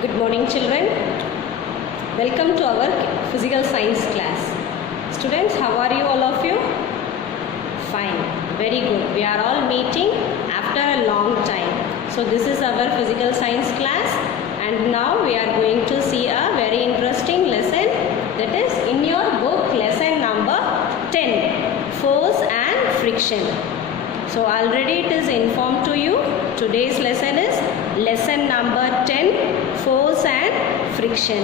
Good morning, children. Welcome to our physical science class. Students, how are you, all of you? Fine. Very good. We are all meeting after a long time. So this is our physical science class, and now we are going to see a very interesting lesson, that is in your book lesson number 10, force and friction. So already it is informed to you. Today's lesson is lesson number 10, force and friction.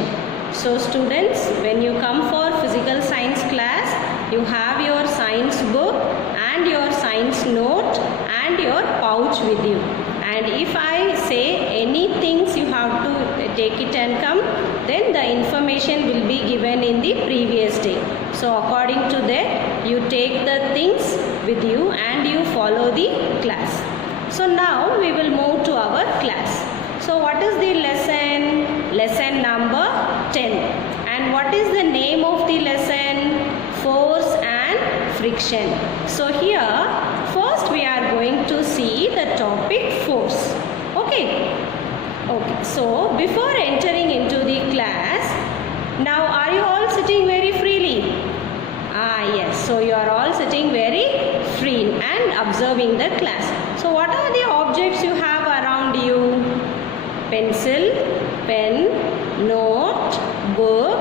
So students, when you come for physical science class, you have your science book and your science note and your pouch with you. And if I say any things you have to take it and come, then the information will be given in the previous day. So according to that, you take the things with you and you follow the class. So now we will move to our class. So what is the lesson? Lesson number 10. And what is the name of the lesson? Force and friction. So here first we are going to see the topic force. Okay. So before entering into the class, now are you all sitting very freely? Yes. So you are all sitting very free and observing the class. So what are the objects you have around you? Pencil, pen, note, book.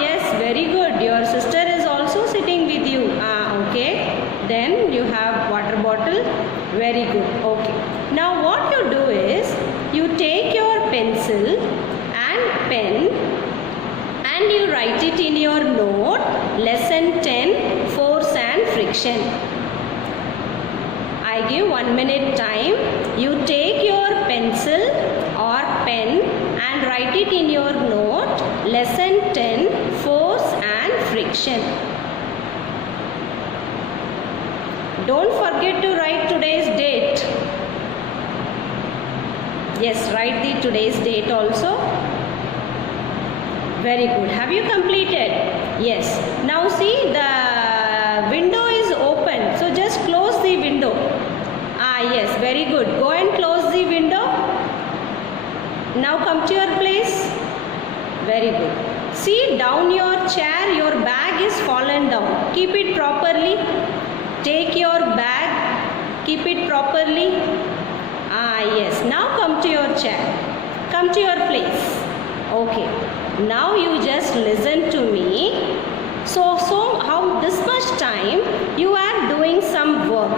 Yes, very good. Your sister is also sitting with you. Okay. Then you have water bottle. Very good. Okay. Now what you do is, you take your pencil and pen and you write it in your note, lesson 10, force and friction. I give 1 minute time. You take your pencil or pen and write it in your note, lesson 10, force and friction. Don't forget to write today's date. Yes, write the today's date also. Very good. Have you completed? Yes. Now see, the window is open. So just close the window. Yes. Very good. Go and close the window. Now come to your place. Very good. See, down your chair, your bag is fallen down. Keep it properly. Take your bag. Keep it properly. Yes. Now come to your chair. Come to your place. Okay. Now you just listen to me. So how this much time you are doing some work.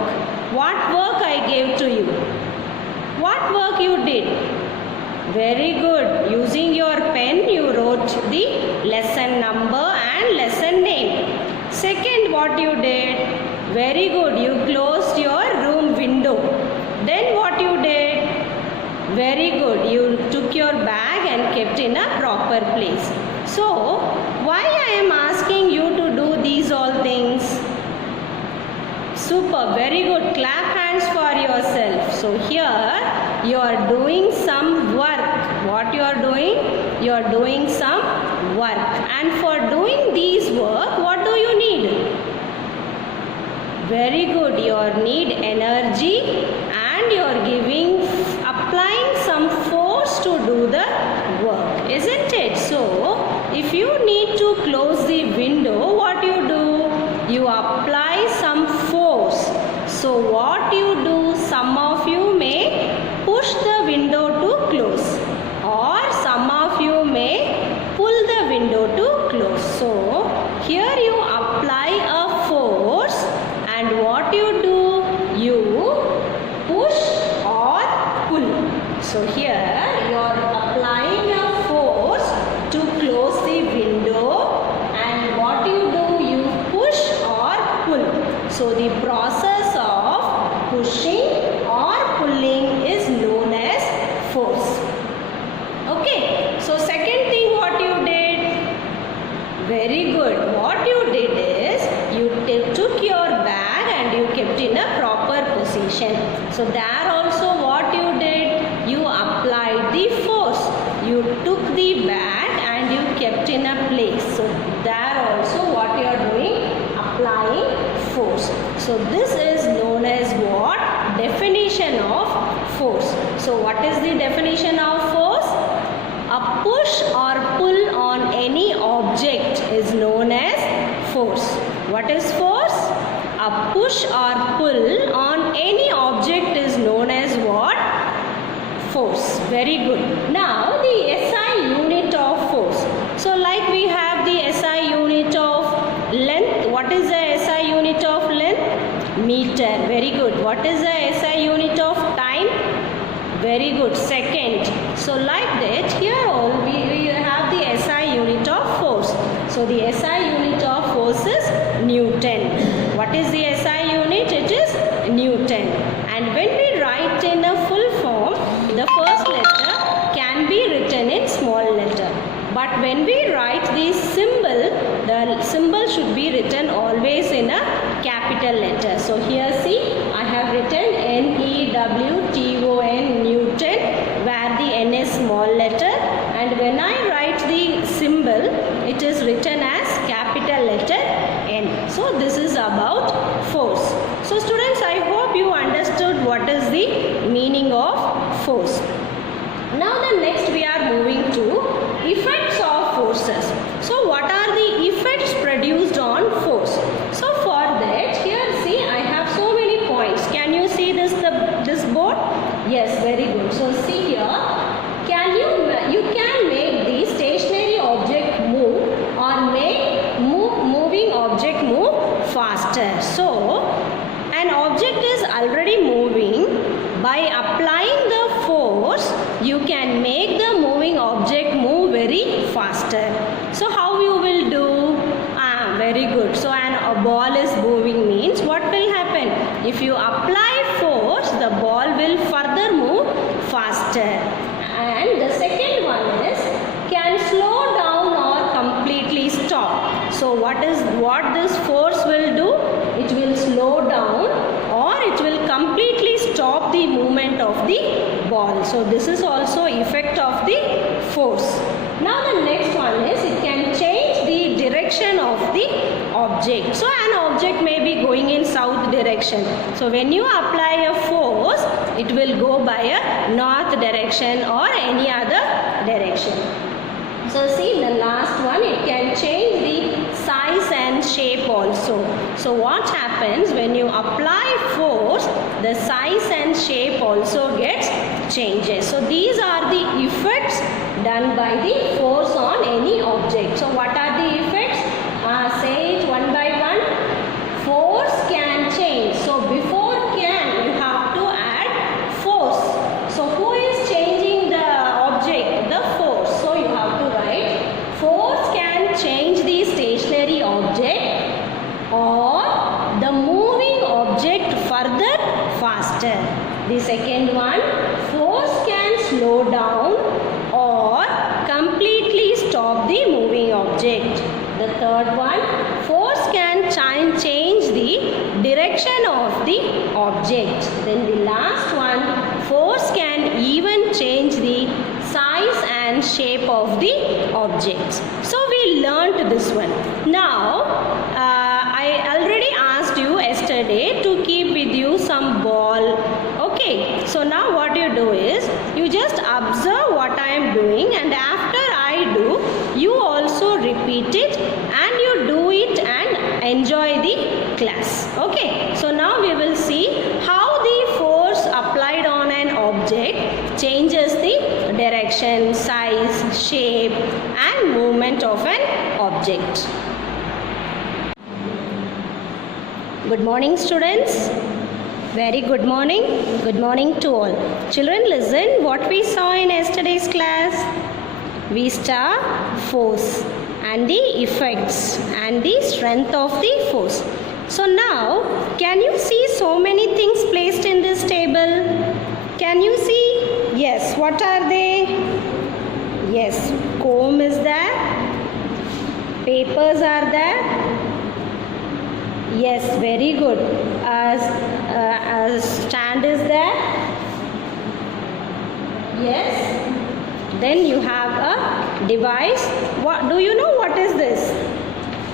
What work I gave to you? What work you did? Very good. Using your pen you wrote the lesson number and lesson name. Second, what you did? Very good. You closed your room window. Then what you did? Very good. You took your bag and kept in a proper place. So, why I am asking you to do these all things? Super. Very good. Clap hands for yourself. So, here you are doing some work. What you are doing? You are doing some work. And for doing these work, what do you need? Very good. You need energy and you are applying some force to do the work, isn't it? So, if you need to close the window, what you do? You apply some force. So, what you do? Some of you may push the window to close, or some of you may pull the window to close. So, here you apply a force, and what you do? You push or pull. So here you are applying a force to close the window, and what you do? You push or pull. So the process of pushing or pulling is known as force. Okay. So second thing what you did? Very good. What you did is, you took your bag and you kept in a proper position. So there also what you did? You applied the force. You took the bag and you kept in a place. So there also what you are doing? Applying force. So this is known as what? Definition of force. So what is the definition of force? force. Very good. Now the SI unit of force. So like we have the SI unit of length. What is the SI unit of length? Meter. Very good. What is the SI unit of time? Very good. Second. So like that, here all we have the SI unit of force. So the SI unit of force is Newton. What is the SI unit? It is Newton. And when we write in a full form, the first letter can be written in small letter. But when we write the symbol should be written always in a capital letter. So here see, I have written N-E-W-T-O-N, Newton, where the N is small letter. And when I write the symbol, it is written as capital letter N. So this is about force. So students, I hope you understood what is the meaning of force. Now the next we are moving to effects of forces. So what are the effects produced on force? So for that, here see, I have so many points. Can you see this board? Yes, very good. So see here, you can make the stationary object move or make moving object move faster. So an object is already moving. By applying the force, you can make the moving object move very faster. So how you will do? Very good. So a ball is moving means what will happen? If you apply force, the ball will further move faster. And the second one is can slow down or completely stop. So what this force will do? It will slow down or it will completely stop the movement of the ball. So this is also effect of the force. Now the next one is it can change the direction of the object. So an object may be going in south direction. So when you apply a force, it will go by a north direction or any other direction. So see the last one, it can change the size and shape also. So what happens when you apply force, the size and shape also gets changes. So these are the effects done by the force on any object. So what are the effects? Say it one by one. Force can change. So before can, you have to add force. So who is changing the object? The force. So you have to write force can change the stationary object or the moving object further faster. The second one, force can slow down or completely stop the moving object. The third one, force can change the direction of the object. Then the last one, force can even change the size and shape of the objects. So we learnt this one. Now, I already asked you yesterday to keep with you some ball. Okay, so now what you do is, you just observe what I am doing and after I do, you also repeat it and you do it and enjoy the class. Okay, so now we will see how the force applied on an object changes the direction, size, shape and movement of an object. Good morning students. Very good morning. Good morning to all. Children, listen what we saw in yesterday's class. We saw force and the effects and the strength of the force. So now, can you see so many things placed in this table? Can you see? Yes. What are they? Yes. Comb is there. Papers are there. Yes, very good. A stand is there. Yes. Then you have a device. What do you know what is this?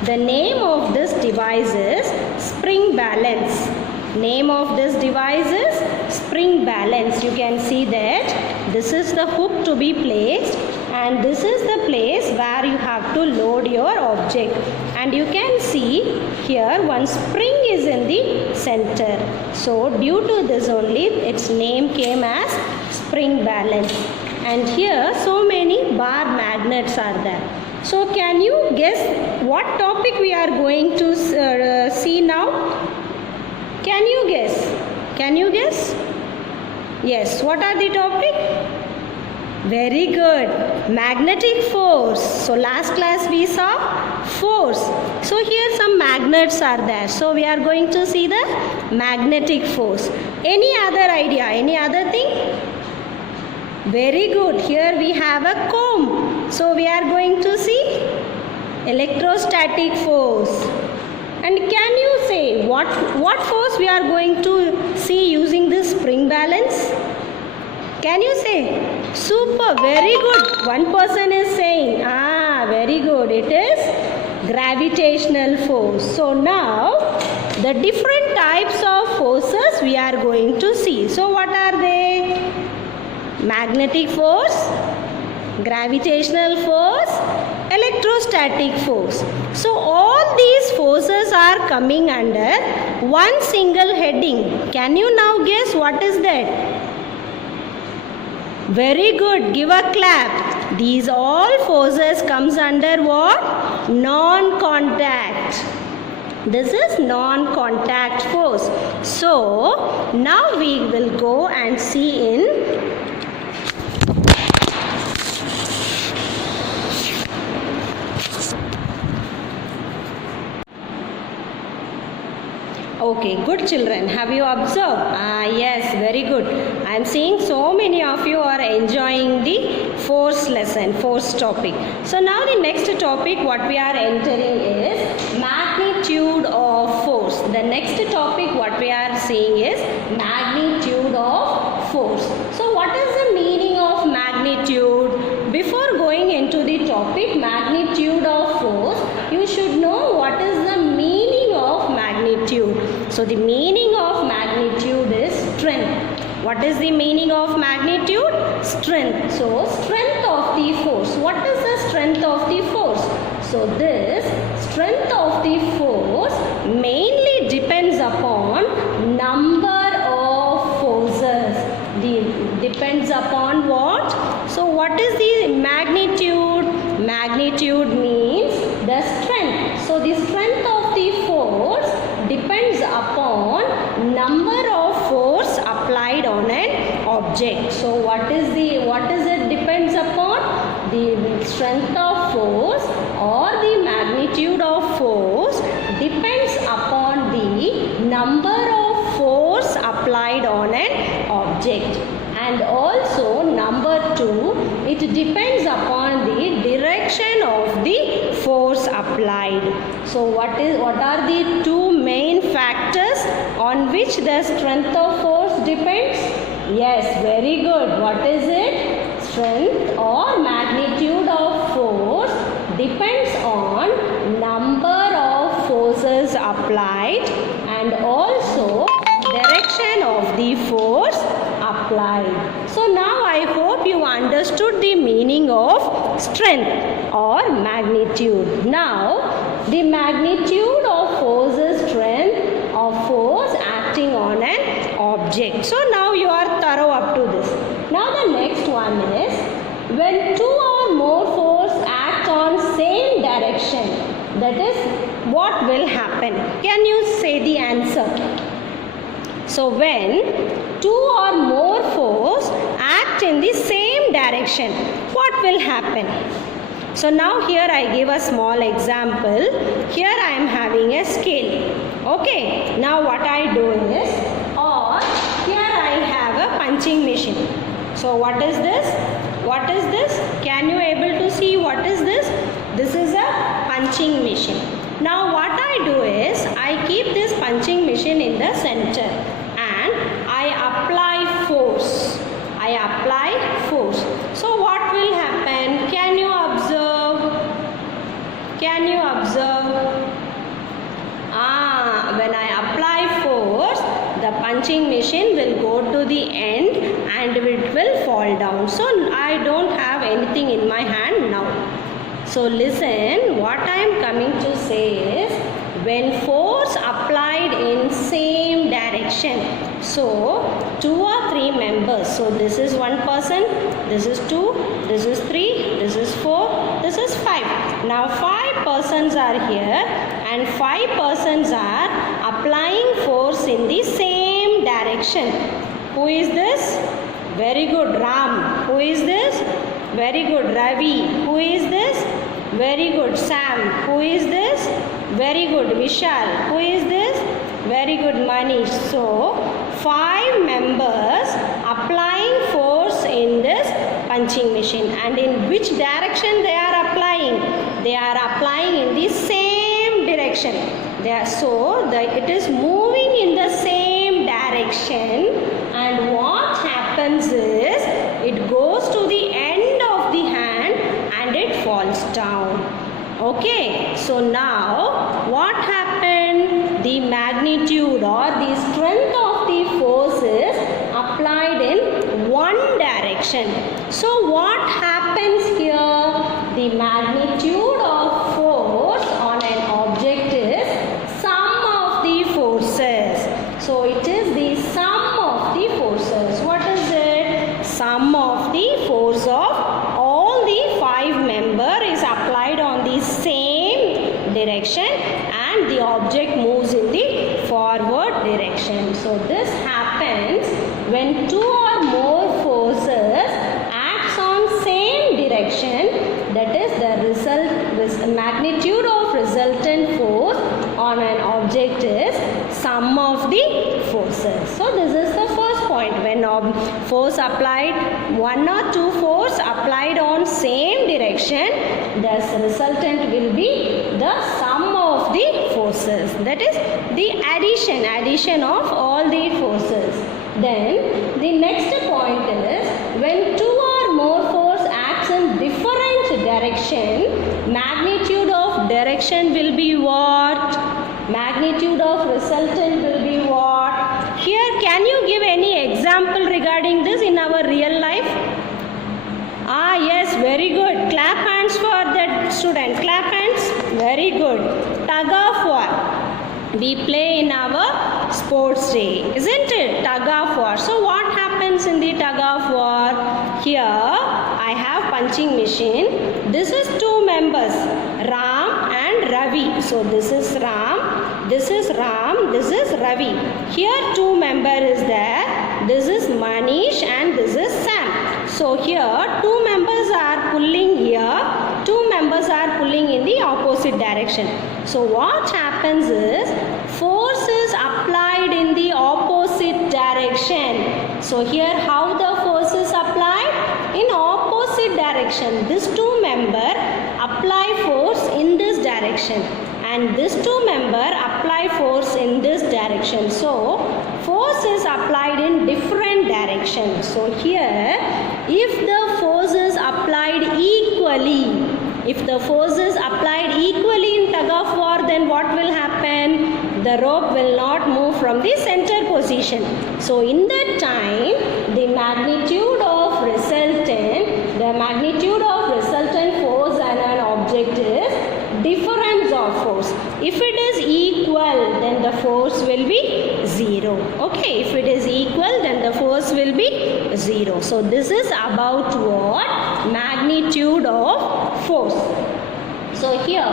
The name of this device is spring balance. Name of this device is spring balance. You can see that this is the hook to be placed and this is the place where you have to load your object. And you can see here one spring is in the center. So due to this only its name came as spring balance. And here so many bar magnets are there. So can you guess what topic we are going to see now? Can you guess? Can you guess? Yes, what are the topic? Very good. Magnetic force. So last class we saw force. So here some magnets are there. So we are going to see the magnetic force. Any other idea? Any other thing? Very good. Here we have a comb. So we are going to see electrostatic force. And can you say what force we are going to see using this spring balance? Can you say? Super, very good. One person is saying, very good. It is gravitational force. So now the different types of forces we are going to see. So what are they? Magnetic force, gravitational force, electrostatic force. So all these forces are coming under one single heading. Can you now guess what is that? Very good. Give a clap. These all forces comes under what? Non-contact. This is non-contact force. So now we will go and see in Okay, good children. Have you observed? Yes, very good. I am seeing so many of you are enjoying the force lesson, force topic. So now the next topic what we are entering is magnitude of force. The next topic what we are seeing is magnitude of force. So what is the meaning of magnitude? Before going into the topic magnitude of force, you should know what is the meaning of magnitude. So the meaning of magnitude is strength. What is the meaning of magnitude? Strength. So strength of the force. What is the strength of the force? So this strength of the force mainly depends upon number of forces. Depends upon what? So what is the magnitude? Magnitude means the strength. So the strength of the force depends upon number of force applied on an object. So what is it depends upon? The strength of force or the magnitude of force depends upon the number of force applied on an object. And also number 2, it depends upon the direction of the force applied. So what are the two main factors on which the strength of force depends? Yes, very good. What is it? Strength or magnitude of force depends on number of forces applied and also direction of the force applied. So now I hope you understood the meaning of strength or magnitude. Now the magnitude of force is strength of force acting on an object. So now you are thorough up to this. Now the next one is when two or more force act on same direction, that is what will happen? Can you say the answer? So when two or more force act in the same direction, what will happen? So now here I give a small example. Here I am having a scale. Okay. Now what I do is, or here I have a punching machine. So what is this? What is this? Can you able to see what is this? This is a punching machine. Now what I do is, I keep this punching machine in the center and I apply force. I apply force. So what will happen? Can you observe? Can you observe? When I apply force, the punching machine will go to the end and it will fall down. So I don't have anything in my hand now. So listen, what I am coming to say is, when force applied in same direction, direction. So 2 or 3 members. So this is 1 person, this is 2, this is 3, this is 4, this is 5. Now 5 persons are here and 5 persons are applying force in the same direction. Who is this? Very good, Ram. Who is this? Very good, Ravi. Who is this? Very good, Sam. Who is this? Very good, Vishal. Who is this? Very good, Manish. So 5 members applying force in this punching machine. And in which direction they are applying? They are applying in the same direction. It is moving in the same direction, and what happens is it goes to the end of the hand and it falls down. Okay, so now what happened? The magnitude or the strength of the force is applied in one direction. So what happens here? The magnitude of force on an object is sum of the forces. So it is the sum of the forces. What is it? Sum of the force of all the 5 members is applied on the same direction and the object moves in the forward direction. So this happens when 2 or more forces acts on same direction. That is the magnitude of resultant force on an object is sum of the forces. So this is the first point. When force applied, 1 or 2 force applied on same direction, the resultant will be the sum of the forces. That is the addition of all the forces. Then the next point is when 2 or more force acts in different direction, magnitude of direction will be what? Magnitude of resultant will be what? Here, can you give any example regarding this in our real life? Yes, very good. Clap hands for that student. Clap hands. Very good. Tug of war. We play in our sports day, isn't it? Tug of war. So what happens in the tug of war? Here I have punching machine. This is 2 members, Ram and Ravi. So this is Ram, this is Ram, this is Ravi. Here 2 members is there. This is Manish and this is Sam. So here 2 members are pulling here, 2 members are pulling in the opposite direction. So what happens is force is applied in the opposite direction. So here how the force is applied? In opposite direction. This 2 member apply force in this direction and this 2 member apply force in this direction. So force is applied in different directions. So here if the force is applied equally, if the force is applied equally in tug of war, then what will happen? The rope will not move from the center position. So in that time, the magnitude of resultant force and an object is difference of force. If it is equal, then the force will be 0. Okay, if it is equal, then the force will be 0. So this is about what? Magnitude of force. So here,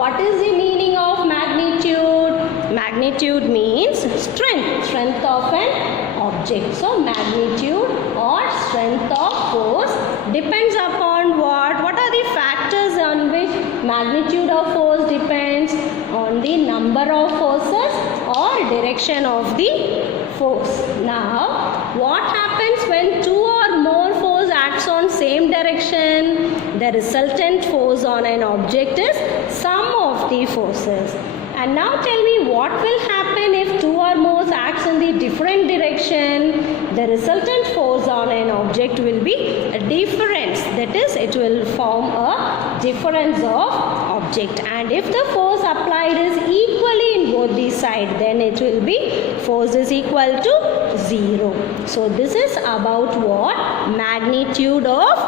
what is the meaning of magnitude? Magnitude means strength of an object. So magnitude or strength of force depends upon what? What are the factors on which magnitude of force depends? On the number of forces or direction of the force. Now, what happens when 2 or more force acts on same direction? The resultant force on an object is sum of the forces. And now tell me what will happen if 2 or more acts in the different direction? The resultant force on an object will be a difference. That is, it will form a difference of object. And if the force applied is equally in both the sides, then it will be force is equal to 0. So this is about what? Magnitude of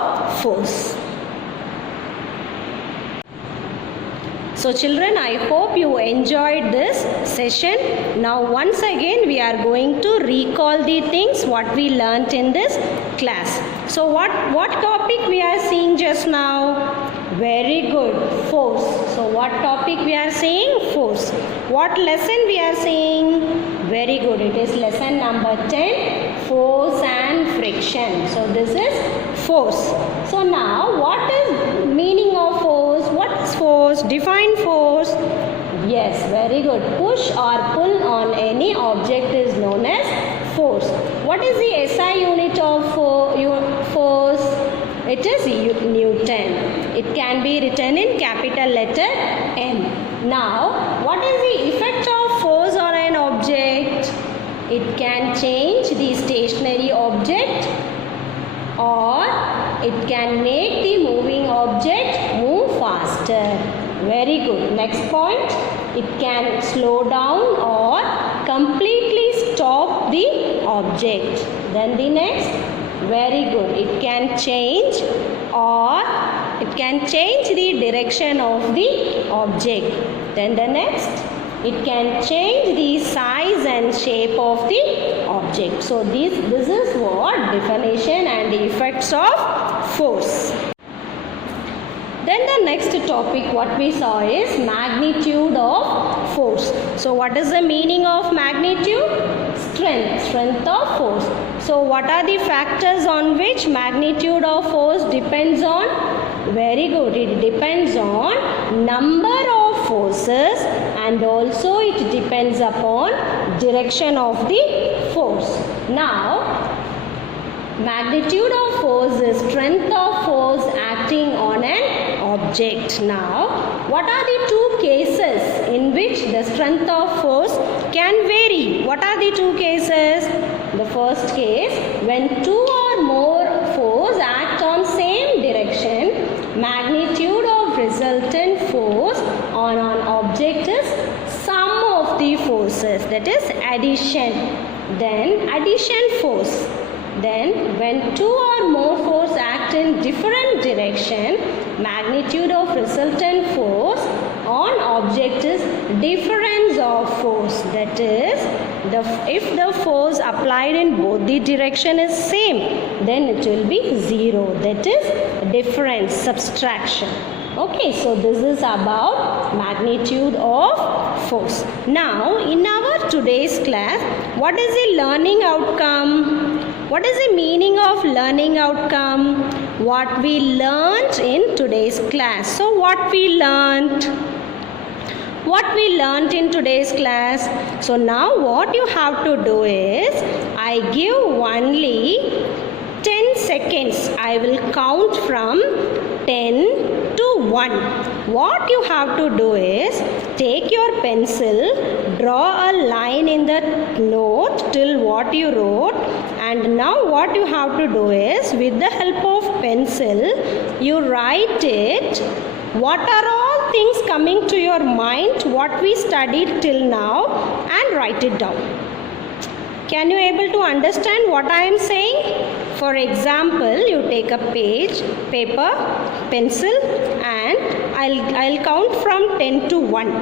force. So children, I hope you enjoyed this session. Now once again we are going to recall the things what we learnt in this class. So what topic we are seeing just now? Very good, force. So what topic we are seeing? Force. What lesson we are seeing? Very good, it is lesson number 10, force and friction. So this is force. So now what is meaning of force? What is force? Define force. Yes, very good. Push or pull on any object is known as force. What is the SI unit of force? It is Newton. It can be written in capital letter N. Now, what is the effect of force on an object? It can change the stationary object, or it can make the moving object move faster. Very good. Next point, it can slow down or completely stop the object. Then the next, very good, it can change the direction of the object. Then the next, it can change the size and shape of the object. So this is what definition and the effects of force. Then the next topic what we saw is magnitude of force. So what is the meaning of magnitude? Strength of force. So what are the factors on which magnitude of force depends on? Very good, it depends on number of forces and also it depends upon direction of the force. Now, magnitude of force is strength of force acting on an object. Now, what are the two cases in which the strength of force can vary? What are the two cases? The first case, when two or more force act on same direction, magnitude of resultant force on an object is sum of the forces, that is addition. Then addition force. Then when two or more force act in different direction, magnitude of resultant force on object is difference of force. That is, if the force applied in both the direction is same, then it will be zero. That is difference, subtraction. Okay, so this is about magnitude of force. Now, in our today's class, what is the learning outcome? What is the meaning of learning outcome? What we learnt in today's class. So, what we learnt? What we learnt in today's class? So, now what you have to do is, I give only 10 seconds. I will count from 10 to 1. What you have to do is, take your pencil, draw a line in the note till what you wrote, and now what you have to do is, with the help of pencil, you write it. What are all things coming to your mind, what we studied till now, and write it down. Can you able to understand what I am saying? For example, you take a page, paper, pencil, and I'll count from 10 to 1.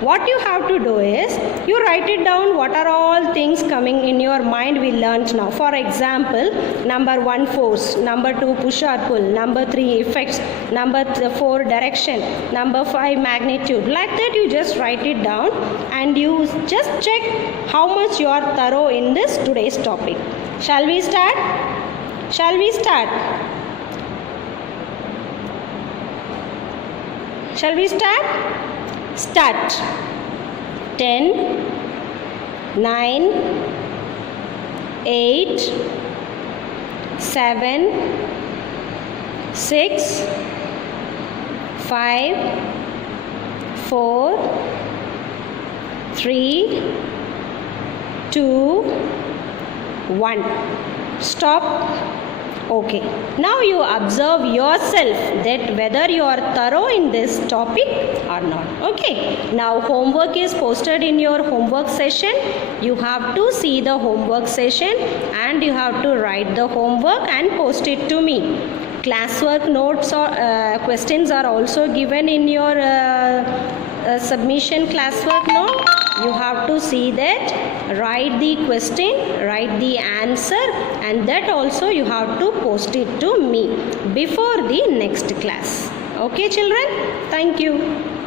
What you have to do is, you write it down what are all things coming in your mind we learnt now. For example, number 1 force, number 2 push or pull, number 3 effects, number 4 direction, number 5 magnitude. Like that you just write it down and you just check how much you are thorough in this today's topic. Shall we start? Shall we start? Shall we start? Start. 10, 9, 8, 7, 6, 5, 4, 3, 2, 1. Stop. Okay. Now you observe yourself that whether you are thorough in this topic or not. Okay. Now homework is posted in your homework session. You have to see the homework session and you have to write the homework and post it to me. classwork notes or questions are also given in your submission classwork note. You have to see that, write the question, write the answer, and that also you have to post it to me before the next class. Okay children, thank you.